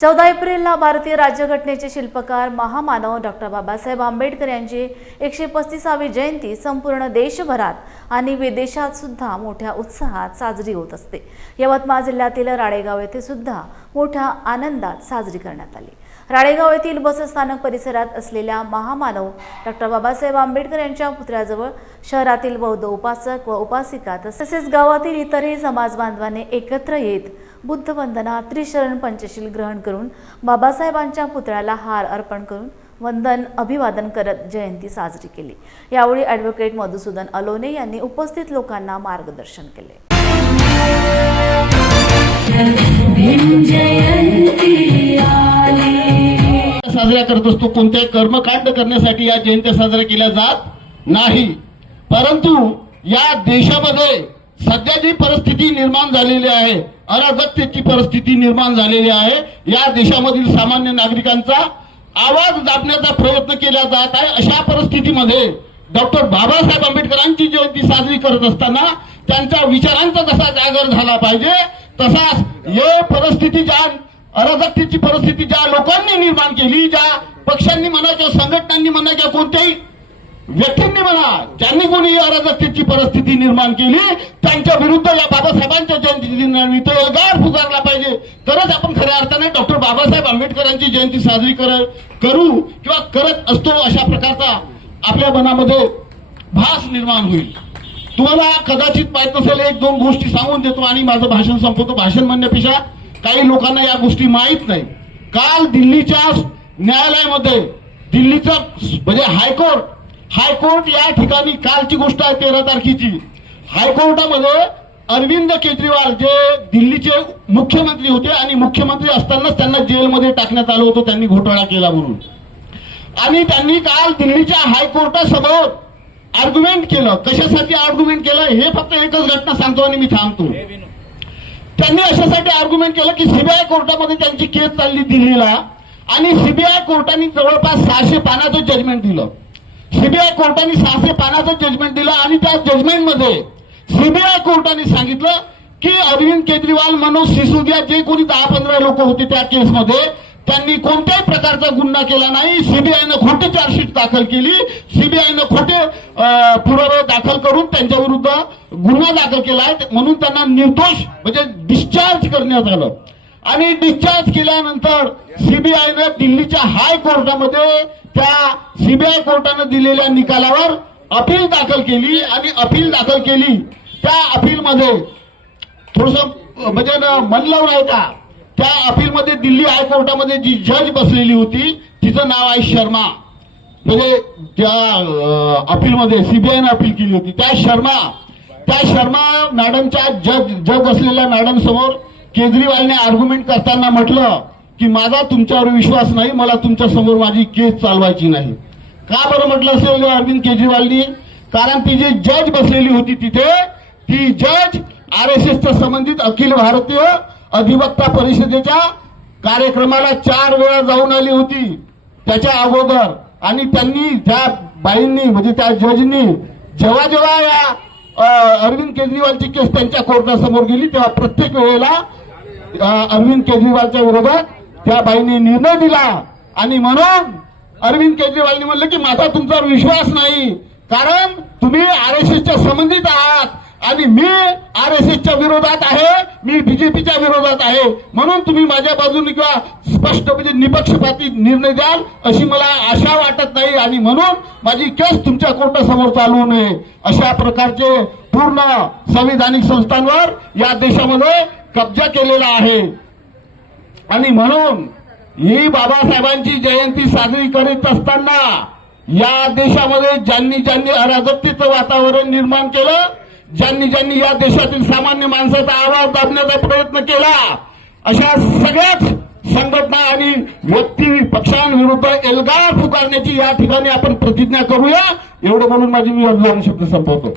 14 एप्रिलला भारतीय राज्यघटनेचे शिल्पकार महामानव डॉक्टर बाबासाहेब आंबेडकर यांची 135वी जयंती संपूर्ण देशभरात आणि विदेशात सुद्धा मोठ्या उत्साहात साजरी होत असते। यवतमाळ जिल्ह्यातील राळेगाव येथे सुद्धा मोठ्या आनंदात साजरी करण्यात आली। राळेगाव येथील बस स्थानक परिसरात असलेल्या महामानव डॉक्टर बाबासाहेब आंबेडकर यांच्या पुतळ्याजवळ शहरातील बौद्ध उपासक व उपासिका तसेच गावातील इतरही समाज बांधवांनी एकत्र येत बुद्ध वंदना त्रिशरण पंचशील ग्रहण करून बाबासाहेबांच्या पुतळ्याला हार अर्पण करून वंदन अभिवादन करत जयंती साजरी केली। यावेळी ॲडव्होकेट मधुसूदन अलोने यांनी उपस्थित लोकांना मार्गदर्शन केले। साजरा करत असतो, कोणत्याही कर्मकांड करण्यासाठी या जयंत्या साजऱ्या केल्या जात नाही। परंतु या देशामध्ये सध्या जी परिस्थिती निर्माण झालेली आहे, अराजकतेची परिस्थिती निर्माण झालेली आहे, या देशामधील सामान्य नागरिकांचा आवाज दाबण्याचा प्रयत्न केला जात आहे। अशा परिस्थितीमध्ये डॉक्टर बाबासाहेब आंबेडकरांची जयंती साजरी करत असताना त्यांच्या विचारांचा जसा जागर झाला पाहिजे, तसाच हे परिस्थिती ज्या अराजकतेची परिस्थिती ज्या लोकांनी निर्माण केली, ज्या पक्षांनी म्हणा किंवा संघटनांनी म्हणा किंवा कोणत्याही व्यक्तींनी म्हणा, ज्यांनी कोणी अराजकतेची परिस्थिती निर्माण केली, त्यांच्या विरुद्ध या बाबासाहेबांच्या जयंतीनिमित्त एल्गार पुकारला पाहिजे। तरच आपण खऱ्या अर्थाने डॉक्टर बाबासाहेब आंबेडकरांची जयंती साजरी करू किंवा करत असतो अशा प्रकारचा आपल्या मनामध्ये भास निर्माण होईल। तुम्हाला कदाचित माहित नसेल, एक दोन गोष्टी सांगून देतो आणि माझं भाषण संपवतो। भाषण म्हणण्यापेक्षा काही लोकांना या गोष्टी माहीत नाही। काल दिल्लीच्या न्यायालयामध्ये, दिल्लीचं म्हणजे हायकोर्ट या ठिकाणी, कालची गोष्ट आहे 13 तारखेची, हायकोर्टामध्ये अरविंद केजरीवाल जे दिल्लीचे मुख्यमंत्री होते आणि मुख्यमंत्री असतानाच त्यांना जेलमध्ये टाकण्यात आलं होतं त्यांनी घोटाळा केला म्हणून, आणि त्यांनी काल दिल्लीच्या हायकोर्टासमोर आर्ग्युमेंट केलं। कशासाठी आर्ग्युमेंट केलं हे फक्त एकच घटना सांगतो आणि मी थांबतो। त्यांनी अशासाठी आर्ग्युमेंट केलं की सीबीआय कोर्टामध्ये त्यांची केस चालली दिल्लीला, आणि सीबीआय कोर्टाने जवळपास 600 पानाचं जजमेंट दिलं। सीबीआय कोर्टाने 600 पानाचं जजमेंट दिलं आणि त्या जजमेंटमध्ये सीबीआय कोर्टाने सांगितलं की अरविंद केजरीवाल, मनोज सिसोदिया जे कोणी 10-15 लोक होते त्या केसमध्ये, त्यांनी कोणत्याही प्रकारचा गुन्हा केला नाही। सीबीआयनं खोटी चार्जशीट दाखल केली, सीबीआयनं खोटे पुरावे दाखल करून त्यांच्या विरुद्ध गुन्हा दाखल केला आहे, म्हणून त्यांना निर्दोष म्हणजे डिस्चार्ज करण्यात आलं। आणि डिस्चार्ज केल्यानंतर सीबीआयनं दिल्लीच्या हायकोर्टामध्ये त्या सीबीआय कोर्टानं दिलेल्या निकालावर अपील दाखल केली, आणि अपील दाखल केली त्या अपीलमध्ये थोडंसं म्हणजे म्हणलं नाही का, त्या अपीलमध्ये दिल्ली हायकोर्टामध्ये जी जज बसलेली होती तिचं नाव आहे शर्मा, म्हणजे त्या अपीलमध्ये सीबीआयनं अपील केली होती त्या शर्मा मॅडमच्या जज असलेल्या मॅडम समोर केजरीवालने आर्ग्युमेंट करताना म्हटलं की माझा तुमच्यावर विश्वास नाही, मला तुमच्या समोर माझी केस चालवायची नाही। का बरं म्हटलं असेल अरविंद केजरीवालनी? कारण ती जी जज बसलेली होती तिथे, ती जज RSSच्या संबंधित अखिल भारतीय अधिवक्ता परिषदेच्या कार्यक्रमाला 4 वेळा जाऊन आली होती त्याच्या अगोदर, आणि त्यांनी त्या बाईंनी म्हणजे त्या जजनी जेव्हा या अरविंद केजरीवालची केस त्यांच्या कोर्टासमोर गेली, तेव्हा प्रत्येक वेळेला अरविंद केजरीवालच्या विरोधात त्या बाईंनी निर्णय दिला। आणि म्हणून अरविंद केजरीवालनी म्हणलं की माझा तुमच्यावर विश्वास नाही, कारण तुम्ही RSSच्या संबंधित आहात आणि मी RSSच्या विरोधात आहे, मी बीजेपीच्या विरोधात आहे, म्हणून तुम्ही माझ्या बाजूने किंवा स्पष्ट म्हणजे निपक्षपाती निर्णय द्याल अशी मला आशा वाटत नाही, आणि म्हणून माझी केस तुमच्या कोर्टासमोर चालवू नये। अशा प्रकारचे पूर्ण संविधानिक संस्थांवर या देशामध्ये कब्जा केलेला आहे। आणि म्हणून ही बाबासाहेबांची जयंती साजरी करीत असताना या देशामध्ये ज्यांनी अराजकतेचं वातावरण निर्माण केलं, ज्यांनी या देशातील सामान्य माणसाचा आवाज दाबण्याचा प्रयत्न केला, अशा सगळ्याच संघटना आणि व्यक्ती पक्षांविरुद्ध एल्गार पुकारण्याची या ठिकाणी आपण प्रतिज्ञा करूया। एवढं म्हणून माझी मी शब्द संपवतो।